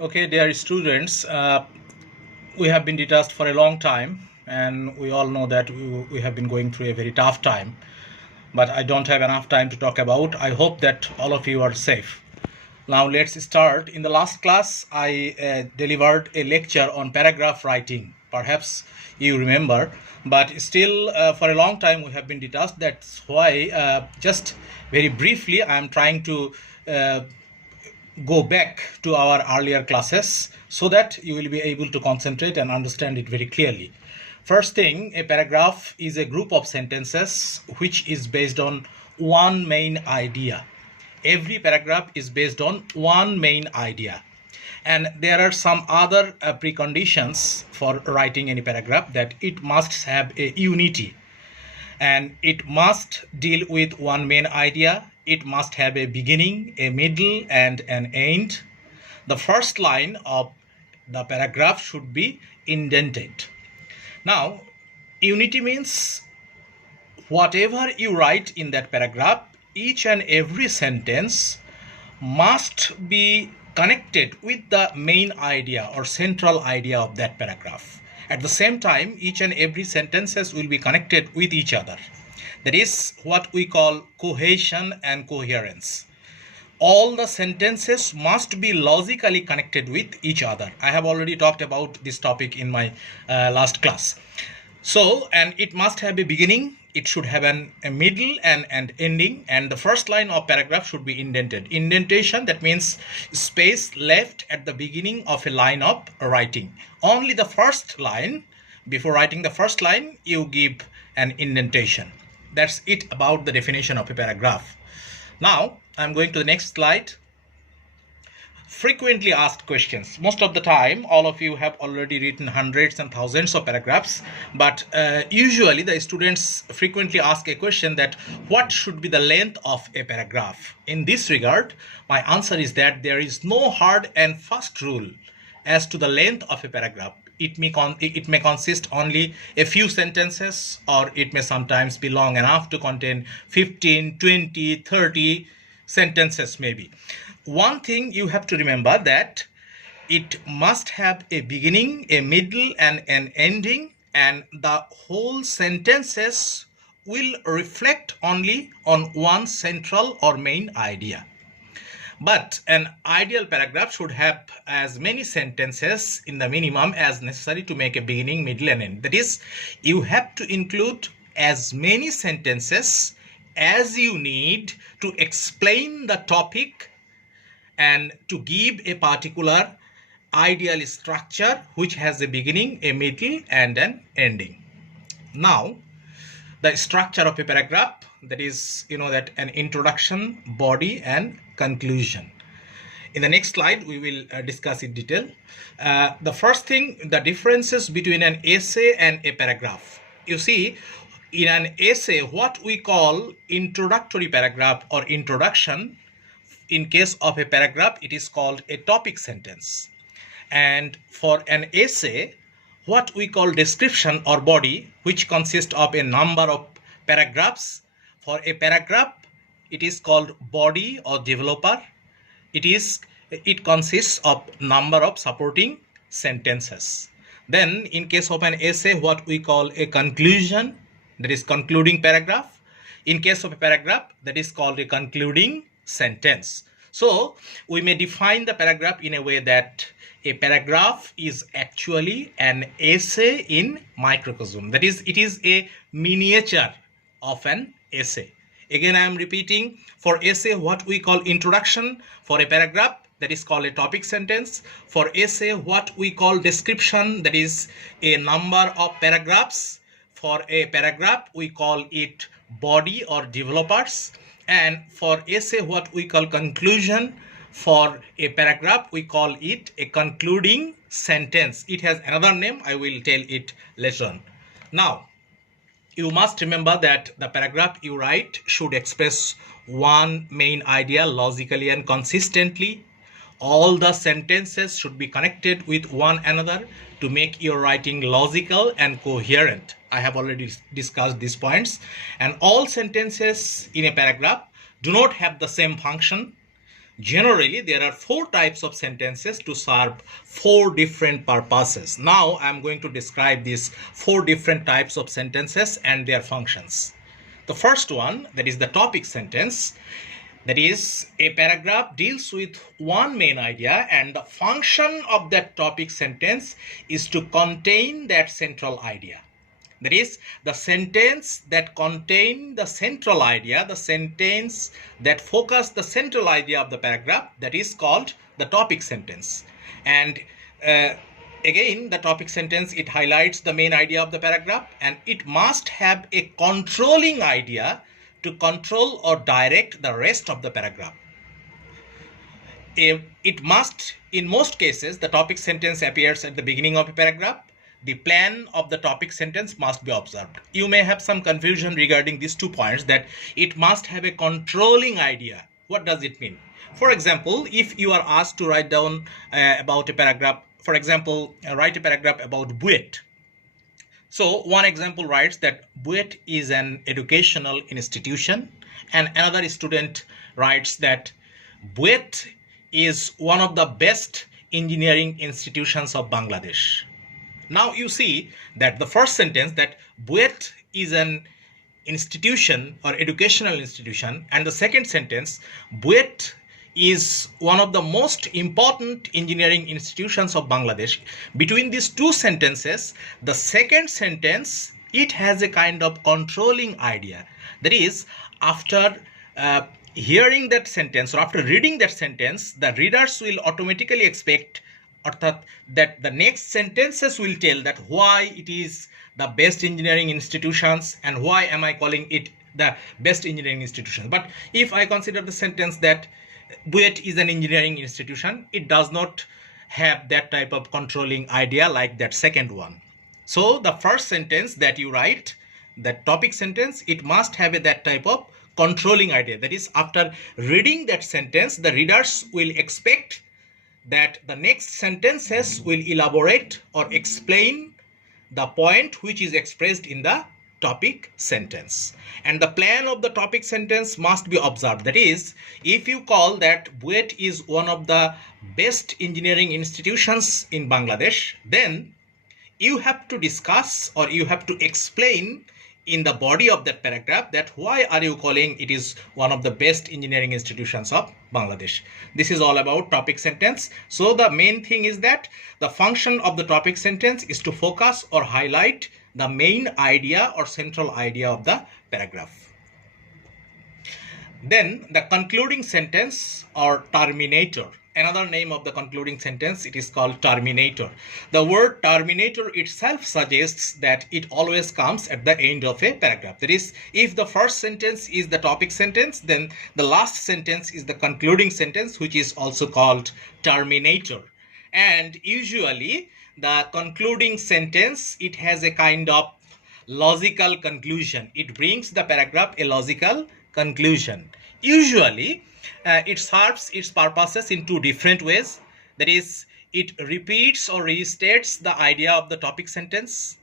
Okay, dear students, we have been detached for a long time, and we all know that we have been going through a very tough time. But I don't have enough time to talk about. I hope that all of you are safe. Now, let's start. In the last class, I delivered a lecture on paragraph writing. Perhaps you remember, but still, for a long time, we have been detached. That's why, just very briefly, I am trying to go back to our earlier classes so that you will be able to concentrate and understand it very clearly. First thing, a paragraph is a group of sentences which is based on one main idea. Every paragraph is based on one main idea. And there are some other preconditions for writing any paragraph, that it must have a unity, and it must deal with one main idea. It must have a beginning, a middle, and an end. The first line of the paragraph should be indented. Now, unity means whatever you write in that paragraph, each and every sentence must be connected with the main idea or central idea of that paragraph. At the same time, each and every sentences will be connected with each other. That is what we call cohesion and coherence. All the sentences must be logically connected with each other. I have already talked about this topic in my last class. So, and it must have a beginning, it should have a middle and ending, and the first line of paragraph should be indented. Indentation, that means space left at the beginning of a line of writing. Only the first line, before writing the first line, you give an indentation. That's it about the definition of a paragraph. Now, I'm going to the next slide. Frequently asked questions. Most of the time, all of you have already written hundreds and thousands of paragraphs, but usually the students frequently ask a question that what should be the length of a paragraph? In this regard, my answer is that there is no hard and fast rule as to the length of a paragraph. It may consist only a few sentences, or it may sometimes be long enough to contain 15, 20, 30 sentences maybe. One thing you have to remember, that it must have a beginning, a middle, and an ending, and the whole sentences will reflect only on one central or main idea. But an ideal paragraph should have as many sentences in the minimum as necessary to make a beginning, middle, and end. That is, you have to include as many sentences as you need to explain the topic and to give a particular ideal structure which has a beginning, a middle, and an ending. Now, the structure of a paragraph, that is, that an introduction, body, and conclusion. In the next slide, we will discuss in detail. The first thing, the differences between an essay and a paragraph. You see, in an essay, what we call introductory paragraph or introduction, in case of a paragraph, it is called a topic sentence. And for an essay, what we call description or body, which consists of a number of paragraphs. For a paragraph, it is called body or developer. It consists of number of supporting sentences. Then in case of an essay, what we call a conclusion, that is concluding paragraph. In case of a paragraph, that is called a concluding sentence. So we may define the paragraph in a way that a paragraph is actually an essay in microcosm. That is, it is a miniature of an essay. Again, I am repeating, for essay, what we call introduction. For a paragraph, that is called a topic sentence. For essay, what we call description, that is a number of paragraphs. For a paragraph, we call it body or developers. And for essay, what we call conclusion. For a paragraph, we call it a concluding sentence. It has another name. I will tell it later on. Now, you must remember that the paragraph you write should express one main idea logically and consistently. All the sentences should be connected with one another to make your writing logical and coherent. I have already discussed these points. And all sentences in a paragraph do not have the same function. Generally, there are 4 types of sentences to serve 4 different purposes. Now, I am going to describe these 4 different types of sentences and their functions. The first one, that is the topic sentence. That is, a paragraph deals with one main idea, and the function of that topic sentence is to contain that central idea. That is, the sentence that contain the central idea, the sentence that focus the central idea of the paragraph, that is called the topic sentence. And again, the topic sentence, it highlights the main idea of the paragraph, and it must have a controlling idea to control or direct the rest of the paragraph. It must, in most cases, the topic sentence appears at the beginning of a paragraph. The plan of the topic sentence must be observed. You may have some confusion regarding these 2 points, that it must have a controlling idea. What does it mean? For example, if you are asked to write down about a paragraph, for example, write a paragraph about BUET. So one example writes that BUET is an educational institution, and another student writes that BUET is one of the best engineering institutions of Bangladesh. Now you see that the first sentence, that BUET is an institution or educational institution, and the second sentence, BUET is one of the most important engineering institutions of Bangladesh. Between these 2 sentences, the second sentence, it has a kind of controlling idea. That is, after hearing that sentence or after reading that sentence, the readers will automatically expect that the next sentences will tell that why it is the best engineering institutions and why am I calling it the best engineering institution. But if I consider the sentence that BUET is an engineering institution, it does not have that type of controlling idea like that second one. So the first sentence that you write, that topic sentence, it must have that type of controlling idea. That is, after reading that sentence, the readers will expect that the next sentences will elaborate or explain the point which is expressed in the topic sentence. And the plan of the topic sentence must be observed. That is, if you call that BUET is one of the best engineering institutions in Bangladesh, then you have to discuss or you have to explain in the body of that paragraph that why are you calling it is one of the best engineering institutions of Bangladesh. This is all about topic sentence. So the main thing is that the function of the topic sentence is to focus or highlight the main idea or central idea of the paragraph. Then the concluding sentence or terminator. Another name of the concluding sentence, it is called terminator. The word terminator itself suggests that it always comes at the end of a paragraph. That is, if the first sentence is the topic sentence, then the last sentence is the concluding sentence, which is also called terminator. And usually the concluding sentence, it has a kind of logical conclusion. It brings the paragraph a logical conclusion. Usually it serves its purposes in 2 different ways. That is, it repeats or restates the idea of the topic sentence,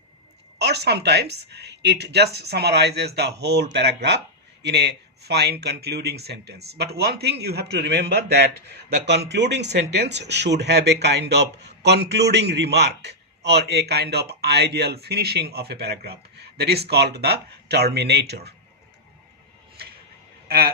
or sometimes it just summarizes the whole paragraph in a fine concluding sentence. But one thing you have to remember, that the concluding sentence should have a kind of concluding remark or a kind of ideal finishing of a paragraph. That is called the terminator.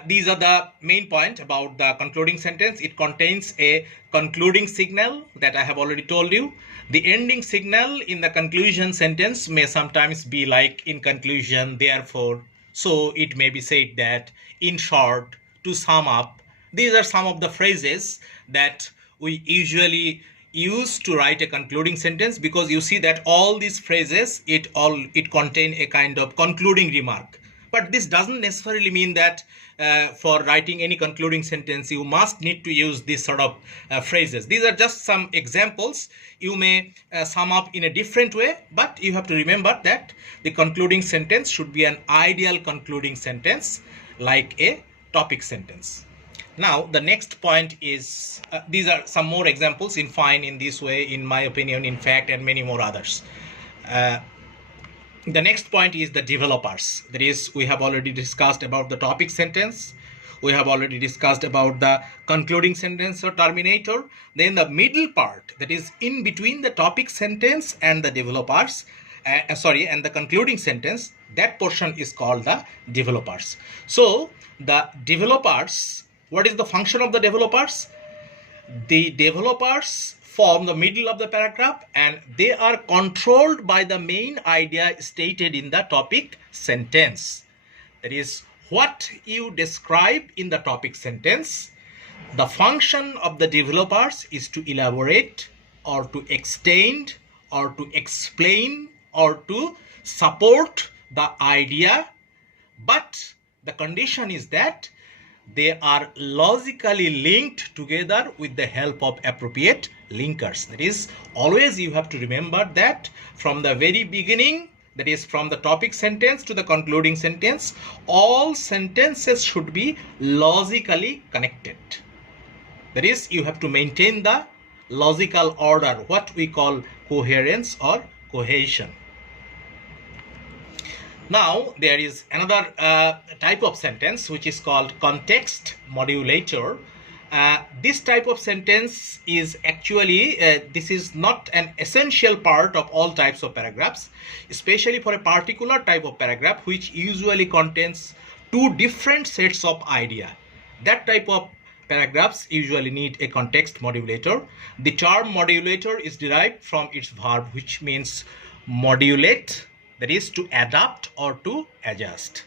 These are the main point about the concluding sentence. It contains a concluding signal that I have already told you. The ending signal in the conclusion sentence may sometimes be like, in conclusion, therefore. So it may be said that, in short, to sum up. These are some of the phrases that we usually use to write a concluding sentence, because you see that all these phrases, it contain a kind of concluding remark. But this doesn't necessarily mean that for writing any concluding sentence you must need to use this sort of phrases. These are just some examples. You may sum up in a different way, but you have to remember that the concluding sentence should be an ideal concluding sentence like a topic sentence. Now the next point is, these are some more examples in fine, in this way, in my opinion, in fact, and many more others. The next point is the developers. That is, we have already discussed about the topic sentence. We have already discussed about the concluding sentence or terminator. Then the middle part, that is in between the topic sentence and the developers, and the concluding sentence, that portion is called the developers. So the developers, what is the function of the developers? The developers form the middle of the paragraph and they are controlled by the main idea stated in the topic sentence. That is, what you describe in the topic sentence, the function of the developers is to elaborate or to extend or to explain or to support the idea, but the condition is that they are logically linked together with the help of appropriate linkers. That is, always you have to remember that from the very beginning, that is from the topic sentence to the concluding sentence, all sentences should be logically connected. That is, you have to maintain the logical order, what we call coherence or cohesion. Now there is another type of sentence which is called context modulator. This type of sentence is actually, this is not an essential part of all types of paragraphs, especially for a particular type of paragraph which usually contains two different sets of idea. That type of paragraphs usually need a context modulator. The term modulator is derived from its verb, which means modulate, that is to adapt or to adjust.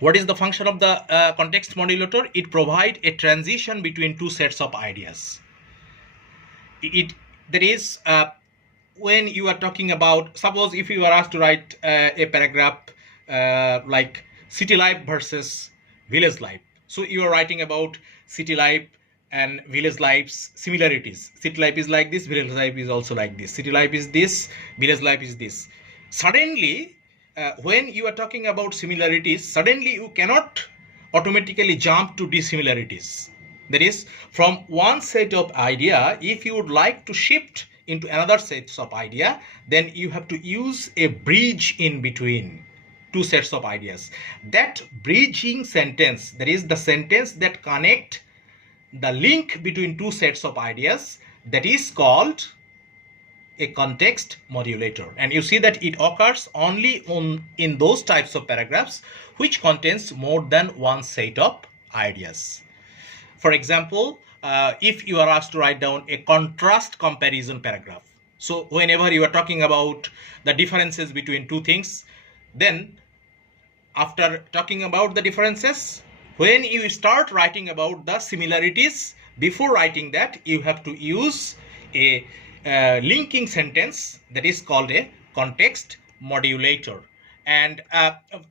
What is the function of the context modulator? It provides a transition between two sets of ideas. That is, when you are talking about, suppose if you are asked to write a paragraph like city life versus village life. So you are writing about city life and village life's similarities. City life is like this, village life is also like this. City life is this, village life is this. Suddenly, when you are talking about similarities, suddenly you cannot automatically jump to dissimilarities. That is, from one set of idea, if you would like to shift into another set of idea, then you have to use a bridge in between two sets of ideas. That bridging sentence, that is the sentence that connect the link between two sets of ideas, that is called a context modulator. And you see that it occurs only in those types of paragraphs which contains more than one set of ideas. For example, if you are asked to write down a contrast comparison paragraph. So whenever you are talking about the differences between two things, then after talking about the differences, when you start writing about the similarities, before writing that, you have to use a linking sentence that is called a context modulator. And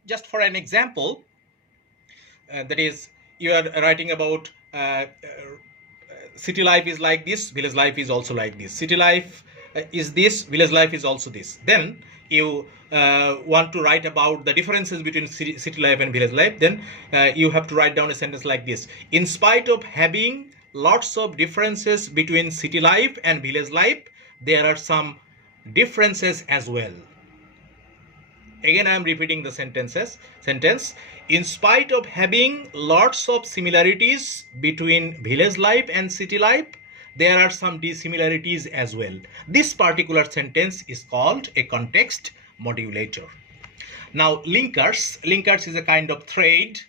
just for an example, that is, you are writing about city life is like this, village life is also like this. City life is this, village life is also this. Then you want to write about the differences between city life and village life, then you have to write down a sentence like this. In spite of having lots of differences between city life and village life, there are some differences as well. Again, I am repeating the sentence. In spite of having lots of similarities between village life and city life, there are some dissimilarities as well. This particular sentence is called a context modulator. Now, linkers is a kind of thread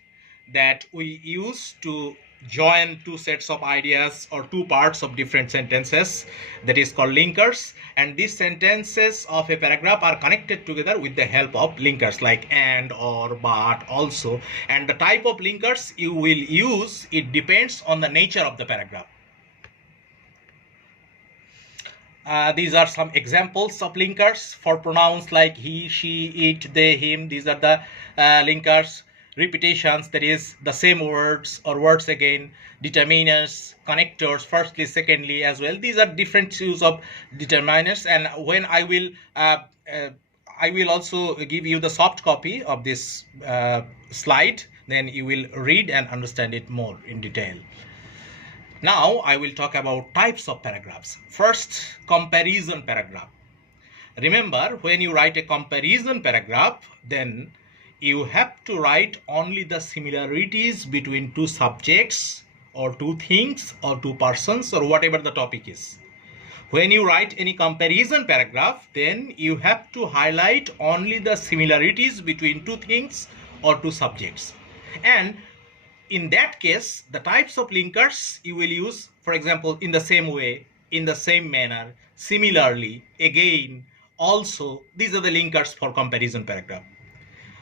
that we use to join two sets of ideas or two parts of different sentences, that is called linkers. And these sentences of a paragraph are connected together with the help of linkers like and, or, but, also. And the type of linkers you will use, it depends on the nature of the paragraph. These are some examples of linkers for pronouns like he, she, it, they, him. These are the linkers. Repetitions, that is the same words or words again. Determiners, connectors, firstly, secondly as well. These are different use of determiners. And when I will also give you the soft copy of this slide, then you will read and understand it more in detail. Now I will talk about types of paragraphs. First, comparison paragraph. Remember, when you write a comparison paragraph, then you have to write only the similarities between two subjects or two things or two persons or whatever the topic is. When you write any comparison paragraph, then you have to highlight only the similarities between two things or two subjects. And in that case, the types of linkers you will use, for example, in the same way, in the same manner, similarly, again, also, these are the linkers for comparison paragraph.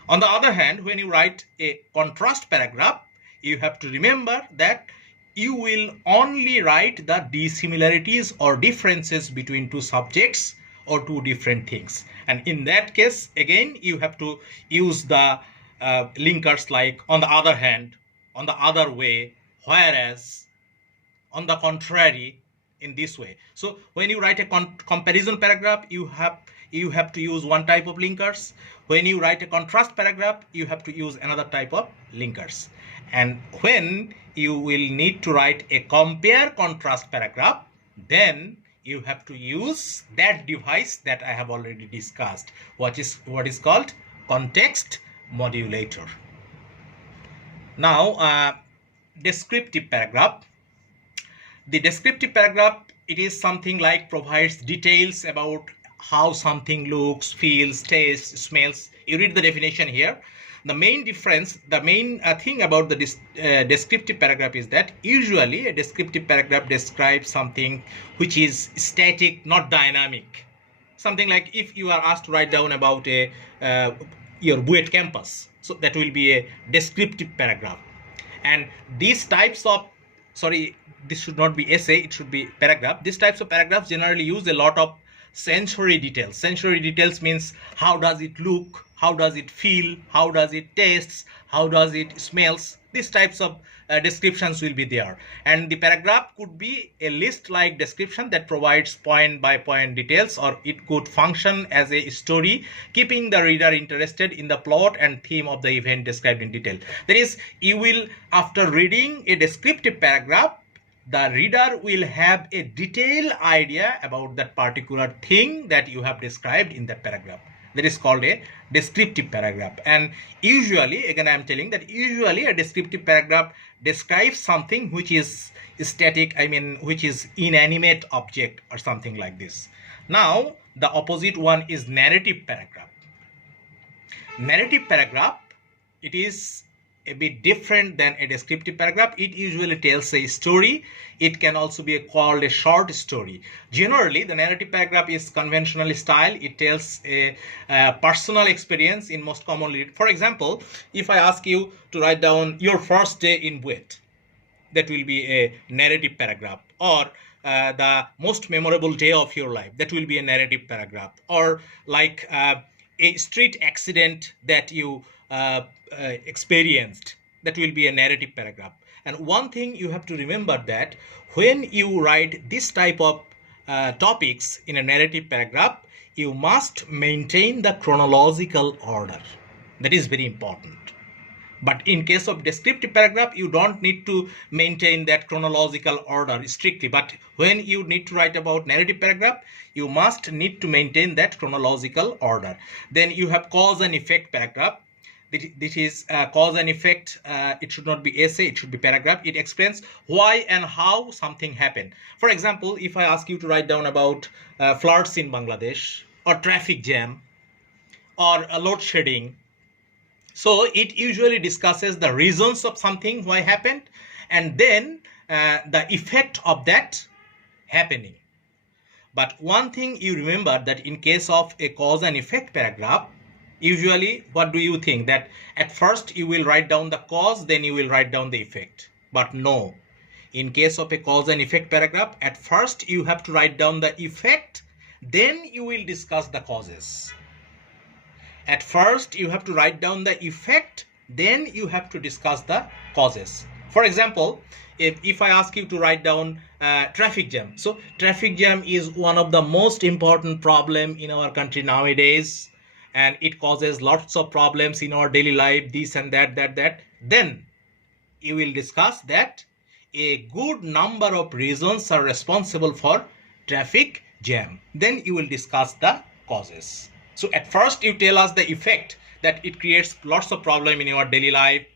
On the other hand, when you write a contrast paragraph, you have to remember that you will only write the dissimilarities or differences between two subjects or two different things. And in that case, again, you have to use the linkers like on the other hand, on the other way, whereas, on the contrary, in this way. So when you write a comparison paragraph, you have to use one type of linkers. When you write a contrast paragraph, you have to use another type of linkers. And when you will need to write a compare contrast paragraph, then you have to use that device that I have already discussed, what is called context modulator. Now, descriptive paragraph. The descriptive paragraph, it is something like provides details about how something looks, feels, tastes, smells. You read the definition here. The main difference, the main thing about the descriptive paragraph is that usually a descriptive paragraph describes something which is static, not dynamic. Something like if you are asked to write down about your BUET campus, so that will be a descriptive paragraph. And these types of, this should not be essay, it should be paragraph. These types of paragraphs generally use a lot of sensory details. Sensory details means how does it look, how does it feel, how does it taste, how does it smells. These types of descriptions will be there. And the paragraph could be a list-like description that provides point-by-point details, or it could function as a story, keeping the reader interested in the plot and theme of the event described in detail. That is, you will, after reading a descriptive paragraph, the reader will have a detailed idea about that particular thing that you have described in that paragraph. That is called a descriptive paragraph. And usually, again I am telling that usually a descriptive paragraph describes something which is static, which is inanimate object or something like this. Now, the opposite one is narrative paragraph. Narrative paragraph, it is a bit different than a descriptive paragraph. It usually tells a story. It can also be called a short story. Generally, the narrative paragraph is conventional style. It tells a personal experience in most commonly. For example, if I ask you to write down your first day in BUET, that will be a narrative paragraph. Or the most memorable day of your life, that will be a narrative paragraph. Or like a street accident that you experienced, that will be a narrative paragraph. And one thing you have to remember, that when you write this type of topics in a narrative paragraph, you must maintain the chronological order. That is very important. But in case of descriptive paragraph, you don't need to maintain that chronological order strictly. But when you need to write about narrative paragraph, you must need to maintain that chronological order. Then you have cause and effect paragraph. This is cause and effect. It should not be essay, it should be paragraph. It explains why and how something happened. For example, if I ask you to write down about floods in Bangladesh, or traffic jam, or load shedding, so it usually discusses the reasons of something, why happened, and then the effect of that happening. But one thing you remember, that in case of a cause and effect paragraph, usually what do you think, that at first you will write down the cause, then you will write down the effect. But no, in case of a cause and effect paragraph, at first you have to write down the effect, then you will discuss the causes. At first you have to write down the effect, then you have to discuss the causes. For example, if I ask you to write down traffic jam, so traffic jam is one of the most important problem in our country nowadays, and it causes lots of problems in our daily life, this and that. Then you will discuss that a good number of reasons are responsible for traffic jam. Then you will discuss the causes. So at first you tell us the effect, that it creates lots of problem in your daily life,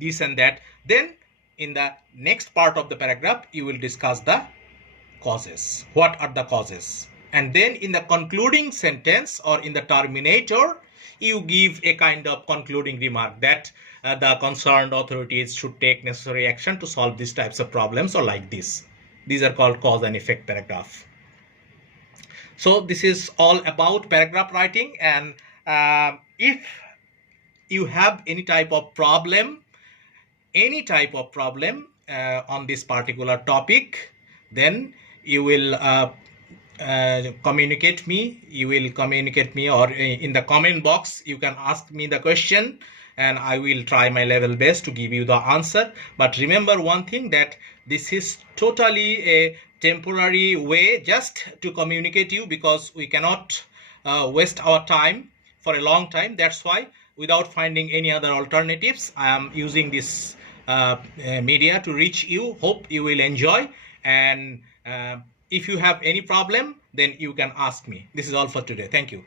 this and that, then in the next part of the paragraph you will discuss the causes. What are the causes? And then in the concluding sentence or in the terminator, you give a kind of concluding remark that the concerned authorities should take necessary action to solve these types of problems, or like this. These are called cause and effect paragraph. So this is all about paragraph writing, and if you have any type of problem on this particular topic, then you will communicate me. Or in the comment box you can ask me the question, and I will try my level best to give you the answer. But remember one thing, that this is totally a temporary way just to communicate you, because we cannot waste our time for a long time. That's why, without finding any other alternatives, I am using this media to reach you. Hope you will enjoy, and if you have any problem, then you can ask me. This is all for today. Thank you.